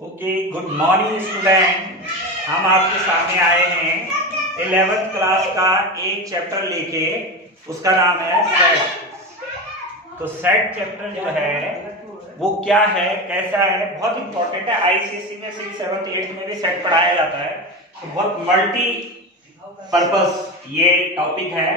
Okay, good morning student. हम आपके सामने आए हैं 11th क्लास का एक चैप्टर लेके। उसका नाम है सेट। तो सेट चैप्टर जो है वो क्या है, कैसा है, बहुत इंपॉर्टेंट है। आईसीएसई में 6th 7th 8th में भी सेट पढ़ाया जाता है, तो बहुत मल्टी पर्पस ये टॉपिक है।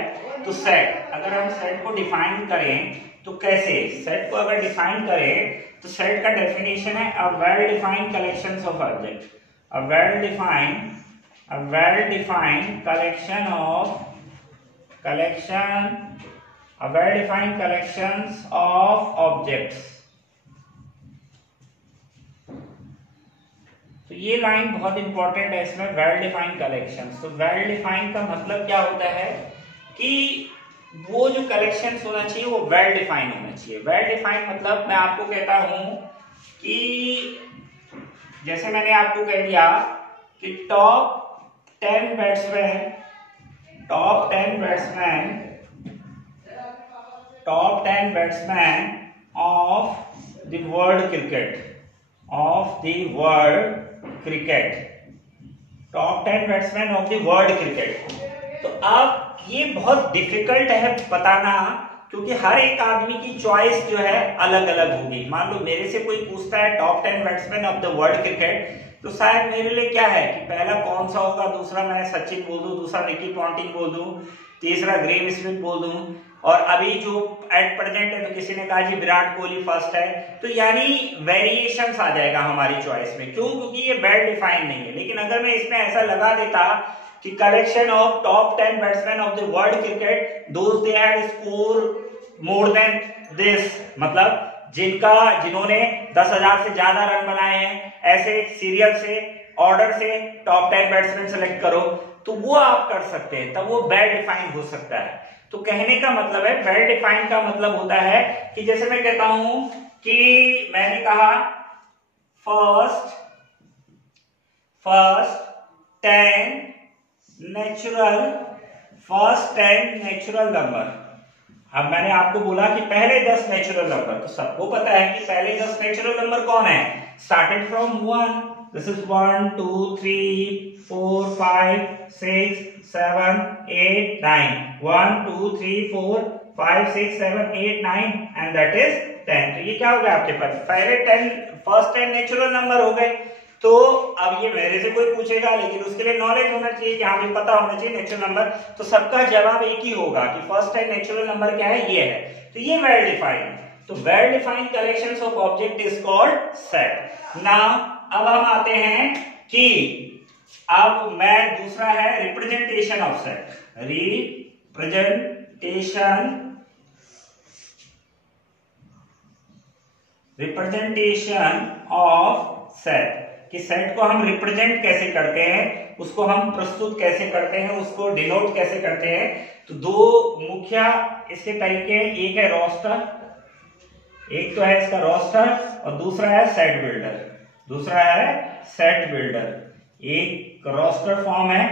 तो सेट, अगर हम सेट को डिफाइन करें तो कैसे, सेट को अगर डिफाइन करें तो सेट का डेफिनेशन है a well defined collections of object, a well defined collection of objects. तो ये लाइन बहुत इंपॉर्टेंट है इसमें, वेल डिफाइंड कलेक्शंस। तो वेल डिफाइंड का मतलब क्या होता है कि वो जो कलेक्शंस होना चाहिए वो वेल डिफाइंड होना चाहिए। वेल डिफाइंड मतलब मैं आपको कहता हूं कि जैसे मैंने आपको कह दिया कि top 10 batsman of the world cricket, top 10 batsman of the world cricket. तो अब ये बहुत डिफिकल्ट है बताना, क्योंकि हर एक आदमी की चॉइस जो है अलग अलग होगी। मान लो मेरे से कोई पूछता है top 10 batsman of the world cricket, तो शायद मेरे लिए क्या है कि पहला कौन सा होगा, दूसरा मैं सचिन बोल दूं, दूसरा रिकी पॉन्टिंग बोल दूं, तीसरा ग्रेम स्मिथ बोल दूं, और अभी जो एट प्रेजेंट है तो किसी ने कहा जी विराट कोहली फर्स्ट है। तो यानी वेरिएशंस आ जाएगा हमारी चॉइस में, क्यों? क्योंकि ये वेल डिफाइंड नहीं है। लेकिन अगर मैं इसमें ऐसा लगा देता कि collection of top 10 batsman of the world cricket, those they have score more than this, मतलब जिन्होंने 10,000 से ज्यादा रन बनाए हैं, ऐसे सीरियल से ऑर्डर से टॉप 10 बैट्समैन सेलेक्ट करो, तो वो आप कर सकते हैं, तब वो वेल डिफाइंड हो सकता है। तो कहने का मतलब है, वेल डिफाइंड का मतलब होता है कि जैसे मैं कहता हूं कि मैंने कहा फर्स्ट 10 नेचुरल नंबर। अब मैंने आपको बोला कि पहले 10 नेचुरल नंबर, तो सबको पता है कि पहले 10 नेचुरल नंबर कौन है, started from 1, this is 1 2 3 4 5 6 7 8 9, 1 2 3 4 5 6 7 8 9 and that is 10। तो ये क्या हो गया आपके पास, पहले 10 फर्स्ट 10 नेचुरल नंबर हो गए। तो अब ये मेरे से कोई पूछेगा, लेकिन उसके लिए नॉलेज होना चाहिए कि हमें पता होना चाहिए नेचुरल नंबर। तो सबका जवाब एक ही होगा कि फर्स्ट टाइम नेचुरल नंबर क्या है, ये है। तो ये वेल डिफाइंड। तो well defined collections of object is called set. Now अब हम आते हैं कि अब मैं दूसरा है representation of set. Representation of set, कि सेट को हम रिप्रेजेंट कैसे करते हैं, उसको हम प्रस्तुत कैसे करते हैं, उसको डिनोट कैसे करते हैं। तो दो मुख्य इसके तरीके हैं, एक है रोस्टर, एक तो है इसका रोस्टर, और दूसरा है सेट बिल्डर। एक रोस्टर फॉर्म है,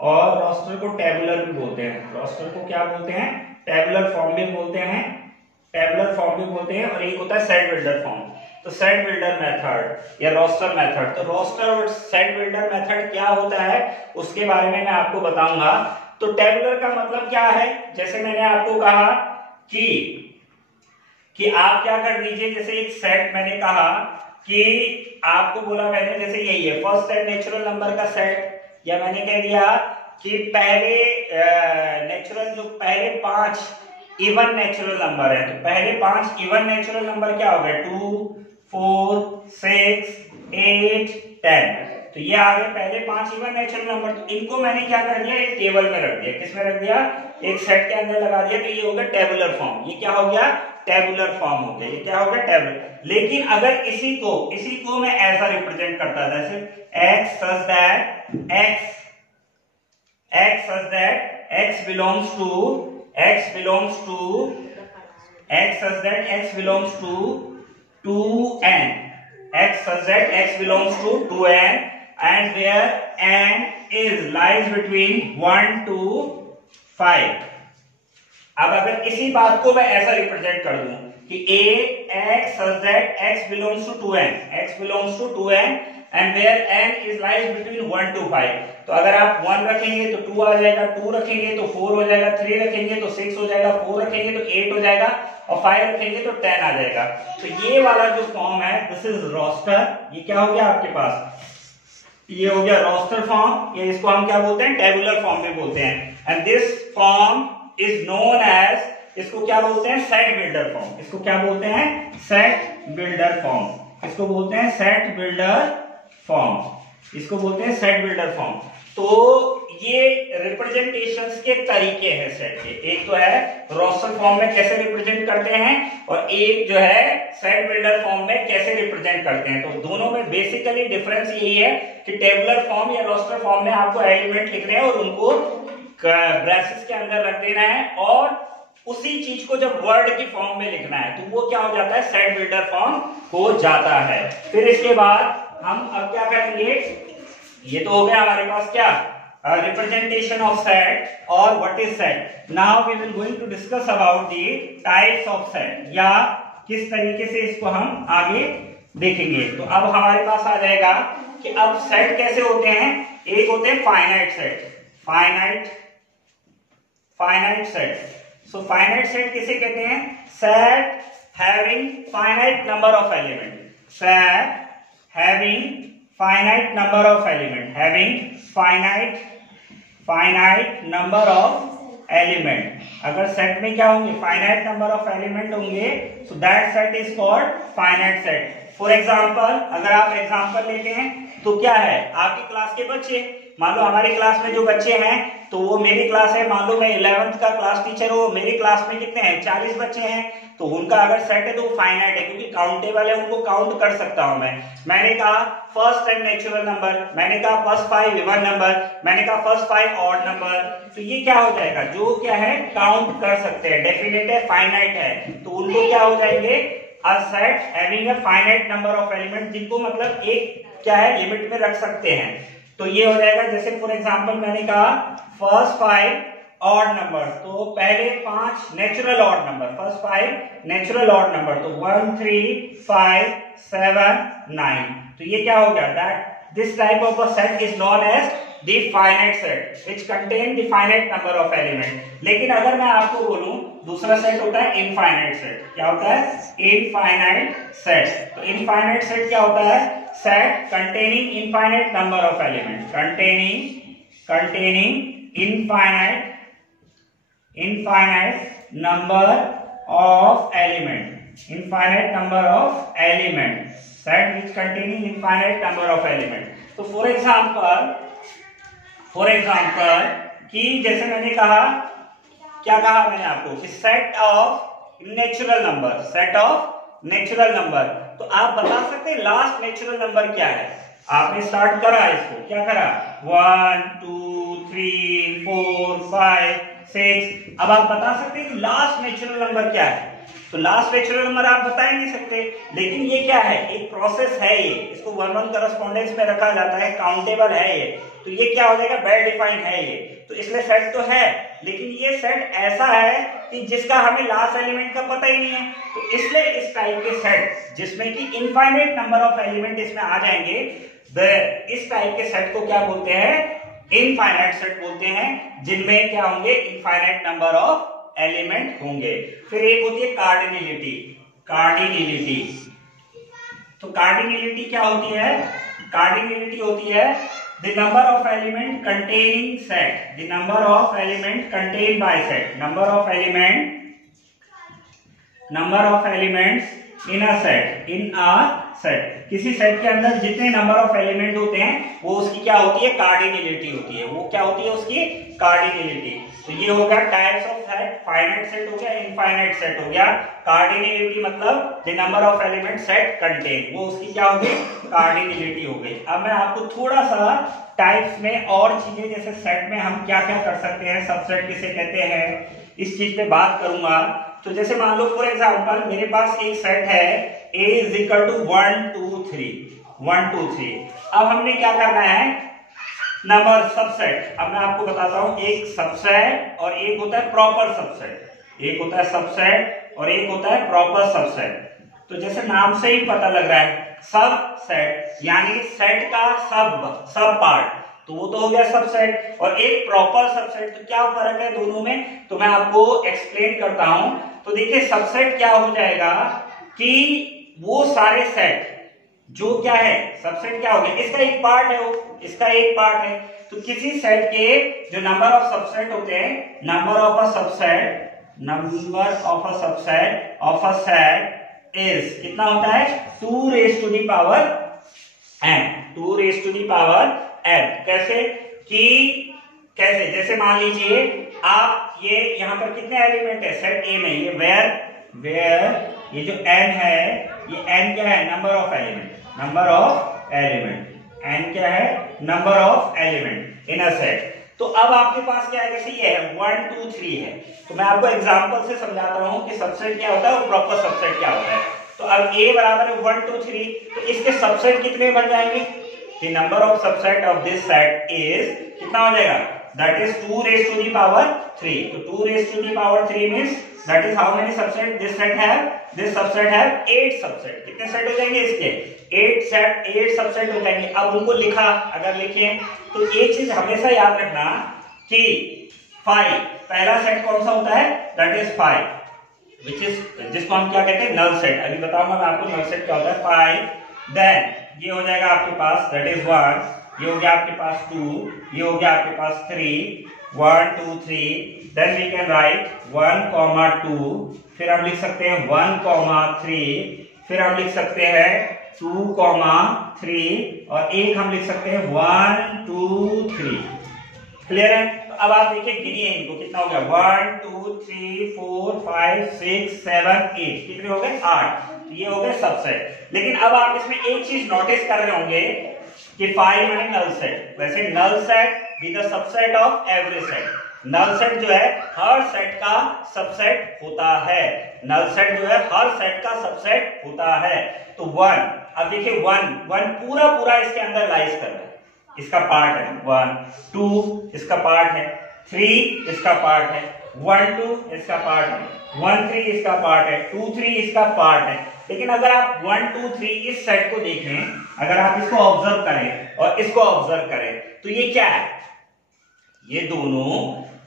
और रोस्टर को टेबुलर भी बोलते हैं। रोस्टर को क्या बोलते हैं, टेबुलर फॉर्म भी बोलते हैं, और एक होता है सेट बिल्डर फॉर्म। तो सेट बिल्डर मेथड या रोस्टर मेथड। तो रोस्टर और सेट बिल्डर मेथड क्या होता है उसके बारे में मैं आपको बताऊंगा। तो टेबुलर का मतलब क्या है, जैसे मैंने आपको कहा कि आप क्या कर दीजिए, जैसे एक सेट मैंने कहा कि आपको बोला मैंने, जैसे यही है फर्स्ट सेट नेचुरल नंबर का सेट, या मैंने कह दिया कि पहले पहले 5 इवन नेचुरल नंबर है, तो पहले 5 इवन नेचुरल नंबर क्या हो गए, 2 4 6 8 10। तो ये आ गए पहले 5 इवन नेचुरल नंबर। तो इनको मैंने क्या कर दिया, एक टेबल में रख दिया। किसमें रख दिया, एक सेट के अंदर लगा दिया। तो ये हो गया टेबुलर फॉर्म। ये क्या हो गया, टेबुलर फॉर्म हो गया। ये क्या हो गया, टेबुलर। लेकिन अगर इसी को मैं ऐसा रिप्रेजेंट करता था, जैसे x such that x belongs to 2n, x such that x belongs to 2n, and where n lies between 1 to 5। अब अगर इसी बात को मैं ऐसा रिप्रेजेंट कर दूं कि a x such that x belongs to 2n, x belongs to 2n and where n is lies between 1 to 5। तो अगर आप 1 रखेंगे तो 2 आ जाएगा, 2 रखेंगे तो 4 हो जाएगा, 3 रखेंगे तो 6 हो जाएगा, 4 रखेंगे तो 8 हो जाएगा और 5 रखेंगे तो 10 आ जाएगा। तो ये वाला जो फॉर्म है दिस इज रोस्टर। ये क्या हो गया आपके पास, ये हो गया रोस्टर फॉर्म, ये इसको हम क्या बोलते हैं, टेबुलर फॉर्म में बोलते हैं। And this form is known as, इसको क्या बोलते हैं, सेट बिल्डर फॉर्म। इसको क्या बोलते हैं, सेट बिल्डर फॉर्म। इसको बोलते हैं सेट बिल्डर फॉर्म, इसको बोलते हैं सेट बिल्डर फॉर्म। तो ये रिप्रेजेंटेशंस के तरीके हैं सेट के, एक तो है रोस्टर फॉर्म में कैसे रिप्रेजेंट करते हैं और एक जो है सेट बिल्डर फॉर्म में कैसे रिप्रेजेंट करते हैं। तो दोनों में बेसिकली डिफरेंस यही है कि टेबुलर फॉर्म या रोस्टर फॉर्म में आपको एलिमेंट लिखने हैं और उनको ब्रैसेस के अंदर रख देना है, और उसी चीज को जब वर्ड की फॉर्म में लिखना है तो वो क्या हो जाता है, सेट बिल्डर फॉर्म हो जाता है। फिर इसके बाद हम अब क्या करेंगे, ये तो हो गया हमारे पास क्या, रिप्रेजेंटेशन ऑफ सेट और what is set. Now we will going to discuss about the types of set, या किस तरीके से इसको हम आगे देखेंगे। तो अब हमारे पास आ जाएगा कि अब सेट कैसे होते हैं। एक होते हैं finite set, finite set. So finite set किसे कहते हैं, set having finite number of element, set having finite number of element, having finite number of element। अगर सेट में क्या होंगे, फाइनाइट नंबर ऑफ एलिमेंट होंगे, so that set is called finite set. For example, अगर आप example लेते हैं तो क्या है, आपकी क्लास के बच्चे, मान लो हमारी क्लास में जो बच्चे हैं तो वो मेरी क्लास है, मान लो मैं 11th का क्लास टीचर हूँ, मेरी क्लास में कितने हैं, 40 बच्चे हैं, तो उनका अगर सेट है तो वो फाइनाइट है क्योंकि काउंटेबल है, उनको काउंट कर सकता हूं मैं। मैंने कहा फर्स्ट 10 नेचुरल नंबर, मैंने कहा फर्स्ट 5 इवन नंबर, मैंने कहा फर्स्ट 5 ऑड नंबर, तो ये क्या हो जाएगा, जो क्या है काउंट कर सकते हैं, डेफिनेट है, फाइनाइट है, तो उनको क्या हो जाएंगे, a set having a finite number of element, जिनको मतलब एक क्या है लिमिट में रख सकते हैं। तो ये हो जाएगा, जैसे फॉर एग्जांपल मैंने कहा फर्स्ट 5 ऑड नंबर, तो पहले 5 natural odd number, first 5 natural odd number, तो 1 3 5 7 9, तो ये क्या हो गया, that this type of a set is known as the finite set which contain the finite number of element. लेकिन अगर मैं आपको बोलूं दूसरा सेट होता है इनफाइनाइट सेट, क्या होता है, इनफाइनाइट सेट। तो इनफाइनाइट सेट क्या होता है, set containing infinite number of element, containing infinite number of element, infinite number of element, set which containing infinite number of element। तो for example कि जैसे मैंने कहा, क्या कहा मैंने आपको कि set of natural number, set of natural number, तो आप बता सकते हैं लास्ट नेचुरल नंबर क्या है। आपने स्टार्ट करा इसको, क्या करा, 1 2 3 4 5 6, अब आप बता सकते हैं कि लास्ट नेचुरल नंबर क्या है। तो लास्ट नेचुरल नंबर आप बता ही नहीं सकते, लेकिन ये क्या है, एक प्रोसेस है, ये इसको 1-1 करस्पॉन्डेंस में रखा जाता है, काउंटेबल है ये, तो ये क्या हो जाएगा, वेल डिफाइंड है ये। तो इसलिए सेट तो है, लेकिन ये सेट ऐसा है कि जिसका हमें लास्ट एलिमेंट का पता ही नहीं है, तो इसलिए इस टाइप के सेट जिसमें कि इनफाइनाइट नंबर ऑफ एलिमेंट इसमें आ जाएंगे, इस टाइप के सेट को क्या बोलते हैं, इनफाइनाइट सेट बोलते हैं, जिनमें क्या होंगे, इनफाइनाइट नंबर ऑफ एलिमेंट होंगे। फिर एक होती है कार्डिनलिटी, तो कार्डिनलिटी क्या होती है, कार्डिनलिटी होती है the number of element containing set, the number of element contain by set, number of elements in a set, किसी सेट के अंदर जितने नंबर ऑफ एलिमेंट होते हैं वो उसकी क्या होती है, कार्डिनलिटी होती है, वो क्या होती है उसकी कार्डिनलिटी। तो ये हो गया types of set, finite set हो गया, इनफाइनाइट सेट हो गया, कार्डिनलिटी मतलब the number of element set contain, वो उसकी क्या हो गई, कार्डिनलिटी हो गई। अब मैं आपको थोड़ा सा टाइप्स में और चीजें, जैसे सेट में हम क्या क्या कर सकते हैं, सबसेट किसे कहते हैं, इस चीज पे बात करूंगा। तो जैसे मान लो फॉर एग्जांपल मेरे पास एक सेट है A is equal to 1 2 3, अब हमने क्या करना है, नंबर सबसेट। अब मैं आपको बताता हूं, एक सबसेट और एक होता है प्रॉपर सबसेट। एक होता है सबसेट और एक होता है प्रॉपर सबसेट। तो जैसे नाम से ही पता लग रहा है सब सेट यानी सेट का सब पार्ट, तो वो तो हो गया सबसेट, और एक प्रॉपर सबसेट। तो क्या फर्क है दोनों में, तो मैं आपको एक्सप्लेन करता हूं। तो देखिए सबसेट क्या हो जाएगा कि वो सारे सेट जो क्या है, सबसेट क्या हो गया, इसका एक पार्ट है, वो इसका एक पार्ट है। तो किसी सेट के जो नंबर ऑफ सबसेट होते हैं, number of a subset of a set is कितना होता है 2 raised to the power n, 2 raised to the power n। कैसे कि कैसे, जैसे मान लीजिए आप ये यहाँ पर कितने एलिमेंट है सेट ए में, ये वेयर ये जो n है, ये n क्या है, नंबर ऑफ एलिमेंट n क्या है, number of element in a set. तो अब आपके पास क्या है, जैसे ये है 1 2 3 है, तो मैं आपको एग्जांपल से समझाता हूं कि सबसेट क्या होता है और प्रॉपर सबसेट क्या होता है। तो अब A बराबर है 1 2 3, तो इसके सबसेट कितने बन जाएंगे, the number of subset of this set is कितना हो जाएगा, that is 2 raised to the power 3। तो 2 raised to the power 3 means that is how many subset this set have, this subset have 8 subset। कितने set हो जाएंगे इसके, 8 subset हो जाएंगे। अब उनको लिखा, अगर लिखें तो एक चीज हमेशा याद रखना कि 5 पहला सेट कौन सा होता है, दैट इज 5 which is जिसको हम क्या कहते हैं, नल सेट। अभी बताऊंगा मैं आपको नल सेट क्या होता है। 5 देन ये हो जाएगा आपके पास दैट इज 1, ये हो गया आपके पास 2, ये हो गया आपके पास 3 1 2 3, देन वी कैन राइट 1 2, फिर हम लिख सकते हैं 1 3, फिर हम लिख सकते हैं 2 3, और एक हम लिख सकते हैं 1 2 3। क्लियर है। तो अब आप देखिए गिनिए इनको, कितना हो गया 1 2 3 4 5 6 7 8, कितने हो गए 8। ये हो गए सबसेट। लेकिन अब आप इसमें एक चीज नोटिस कर रहे होंगे कि 5 माने नल सेट। वैसे null set be the subset of every set, null set जो है हर सेट का सबसेट होता है, नल सेट जो है हर सेट का सबसेट होता है। तो 1, अब देखिए 1 पूरा इसके अंदर लाइज कर रहा है, इसका पार्ट है 1 2, इसका पार्ट है 3, इसका पार्ट है 1 2, इसका पार्ट है 1 3, इसका पार्ट है 2 3, इसका पार्ट है। लेकिन अगर आप 1 2 3 इस सेट को देखें, अगर आप इसको ऑब्जर्व करें और इसको ऑब्जर्व करें, तो ये क्या है, ये दोनों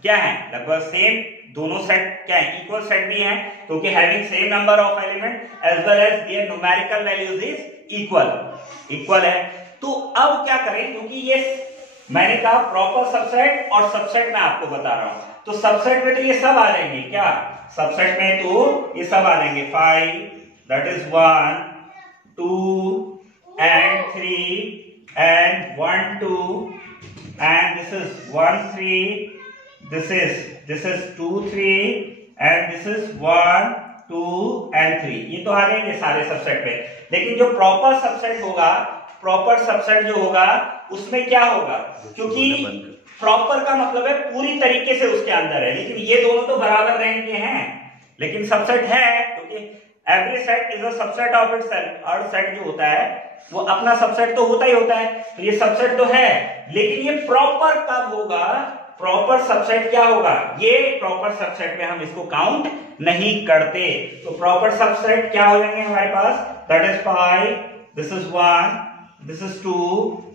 क्या है, लगभग सेम, दोनों सेट क्या है, इक्वल सेट भी हैं, क्योंकि having same number of element as well as their numerical values is equal है। तो अब क्या करें, क्योंकि ये मैंने कहा प्रॉपर सबसेट और सबसेट में आपको बता रहा हूं, तो सबसेट में तो ये सब आ जाएंगे, क्या सबसेट में तो ये सब आ जाएंगे 5 that is 1 2 and 3 and 1 2 and this is 1 3, this is 2 3 and this is 1 2 and 3, ये तो आ जाएंगे सारे सबसेट पे। लेकिन जो प्रॉपर सबसेट होगा, प्रॉपर सबसेट जो होगा उसमें क्या होगा, क्योंकि प्रॉपर का मतलब है पूरी तरीके से उसके अंदर है, लेकिन ये दोनों तो बराबर रैंक के हैं, लेकिन सबसेट है, क्योंकि every set is a subset of itself. Her set जो होता है वो अपना सबसेट तो होता ही होता है, तो ये सबसेट तो है, लेकिन ये प्रॉपर कब होगा, प्रॉपर सबसेट क्या होगा, ये प्रॉपर सबसेट में हम इसको काउंट नहीं करते। तो प्रॉपर सबसेट क्या हो जाएंगे हमारे पास, that is 5, this is 1, this is 2,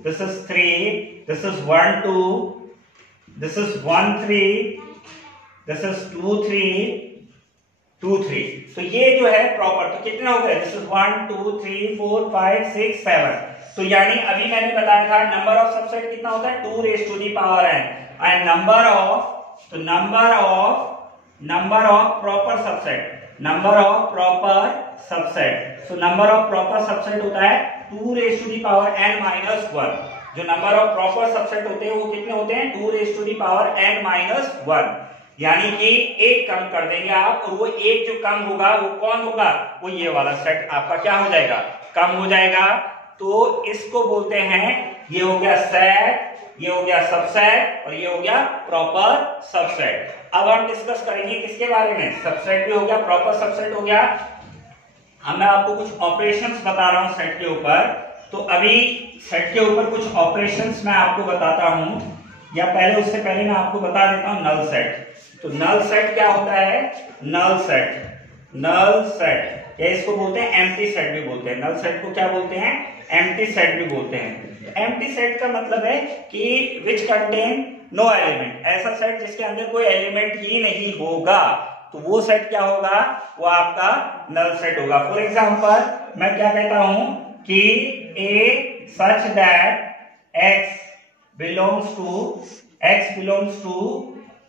this is 3, this is 1 2, this is 1 3, this is 2 3 2 3। तो ये जो है प्रॉपर, तो कितने हो गए, दिस इज 1 2 3 4 5 6 7। तो यानी अभी मैंने बताया था नंबर ऑफ सबसेट कितना होता है 2 raised to the power n, and number of proper subset, number of proper subset, so number of proper subset होता है 2 raised to the power n minus 1। जो नंबर ऑफ प्रॉपर सबसेट होते हैं वो कितने होते हैं 2 raised to the power n minus 1, यानी कि एक कम कर देंगे आप, और वो एक जो कम होगा वो कौन होगा, वो ये वाला सेट आपका क्या हो जाएगा, कम हो जाएगा। तो इसको बोलते हैं, ये हो गया सेट, ये हो गया सबसेट और ये हो गया प्रॉपर सबसेट। अब हम डिस्कस करेंगे किसके बारे में, सबसेट भी हो गया, प्रॉपर सबसेट हो गया। अब मैं आपको कुछ ऑपरेशंस बता रहा हूं सेट के ऊपर। तो अभी सेट के ऊपर कुछ ऑपरेशंस मैं आपको बताता हूं, या पहले उससे पहले मैं आपको बता देता हूं नल सेट। तो नल सेट क्या होता है? नल सेट या इसको बोलते हैं एम्प्टी सेट भी बोलते हैं। नल सेट को क्या बोलते हैं? एम्प्टी सेट भी बोलते हैं। एम्प्टी सेट का मतलब है कि विच कंटेन नो एलिमेंट, ऐसा सेट जिसके अंदर कोई एलिमेंट ही नहीं होगा, तो वो सेट क्या होगा? वो आपका नल सेट होगा। फॉर एग्जांपल मैं क्या कहता हूं कि A such that x belongs to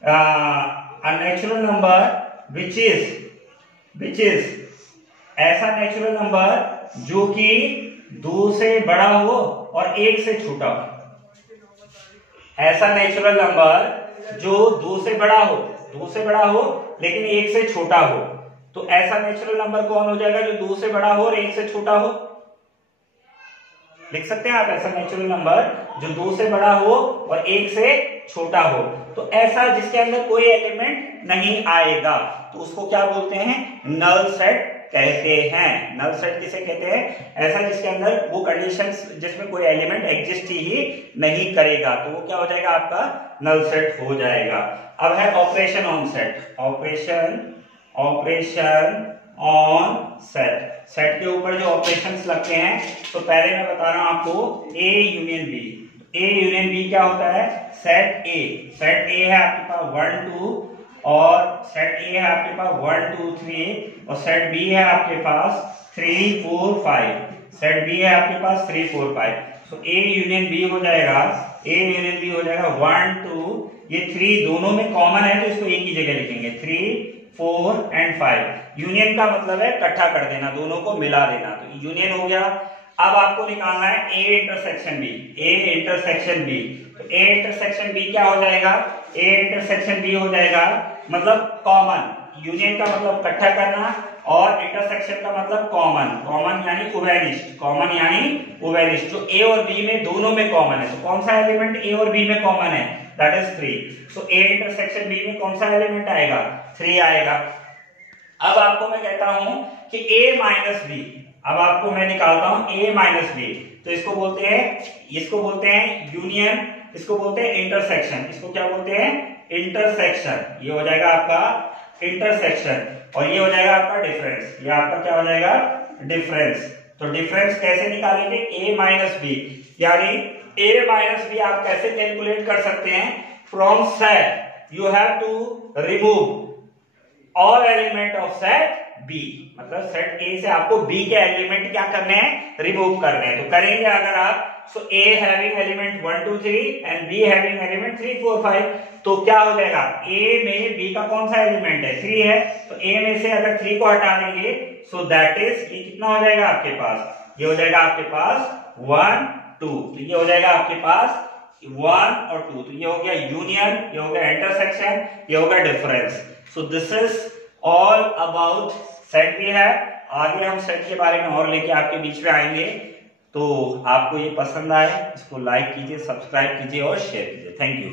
a natural number which is ऐसा नेचुरल नंबर जो कि 2 से बड़ा हो और 1 से छोटा हो। ऐसा नेचुरल नंबर जो 2 से बड़ा हो लेकिन 1 से छोटा हो। तो ऐसा नेचुरल नंबर कौन हो जाएगा? जो 2 से बड़ा हो और 1 से छोटा हो। लिख सकते हैं आप, ऐसा नेचुरल नंबर जो 2 से बड़ा हो और 1 से छोटा हो। तो ऐसा जिसके अंदर कोई एलिमेंट नहीं आएगा, तो उसको क्या बोलते हैं? नल सेट कहते हैं। नल सेट किसे कहते हैं? ऐसा जिसके अंदर वो कंडीशंस जिसमें कोई एलिमेंट एग्जिस्ट ही नहीं करेगा, तो वो क्या हो जाएगा? आपका नल सेट हो जाएगा। अब है operation on set. Operation on set. Set के ऊपर जो ऑपरेशंस लगते हैं, तो पहले मैं बता रहा हूं आपको A union B. A union B क्या होता है? सेट ए है आपके पास 1 2 और सेट ए है आपके पास 1 2 3 और सेट बी है आपके पास 3 4 5। सेट बी है आपके पास 3 4 5। तो ए यूनियन बी हो जाएगा 1 2, ये 3 दोनों में कॉमन है तो इसको एक ही जगह लिखेंगे 3 4 एंड 5। यूनियन का मतलब है इकट्ठा कर देना, दोनों को मिला देना, तो यूनियन हो गया। अब आपको निकालना है ए इंटरसेक्शन बी। तो ए इंटरसेक्शन बी क्या हो जाएगा? ए इंटरसेक्शन बी हो जाएगा मतलब कॉमन। यूनियन का मतलब इकट्ठा करना और इंटरसेक्शन का मतलब कॉमन यानी उभयनिष्ठ। जो ए और बी में दोनों में कॉमन है, तो कौन सा एलिमेंट ए और बी में कॉमन है? That is 3। So A intersection B में कौन सा एलिमेंट आएगा? 3 आएगा। अब आपको मैं कहता हूं कि a माइनस बी, अब आपको मैं निकालता हूं a माइनस बी, तो इसको बोलते हैं यूनियन, इसको बोलते हैं इंटरसेक्शन। इसको क्या बोलते हैं? इंटरसेक्शन। ये हो जाएगा आपका इंटरसेक्शन और ये हो जाएगा आपका डिफरेंस। ये आपका क्या हो जाएगा? डिफरेंस। तो डिफरेंस कैसे निकालेंगे? a माइनस बी, यानी a माइनस बी आप कैसे कैलकुलेट कर सकते हैं? From set you have to remove all element of set B, मतलब सेट ए से आपको बी के एलिमेंट क्या करने हैं? रिमूव करने हैं। तो करेंगे अगर आप, so A having element 1 2 3 and B having element 3 4 5, तो क्या हो जाएगा? ए में बी का कौन सा एलिमेंट है? 3 है, तो ए में से अगर 3 को हटा देंगे, सो दैट इज ये कितना हो जाएगा आपके पास? ये हो जाएगा आपके पास 1 2। तो ये हो जाएगा आपके पास 1 और 2। तो ये हो गया यूनियन, ये हो गया इंटरसेक्शन, ये हो गया difference. So this is all about set भी है। आगे हम सेट के बारे में और लेके आपके बीच में आएंगे। तो आपको ये पसंद आए, इसको लाइक कीजिए, सब्सक्राइब कीजिए और शेयर कीजिए। Thank you.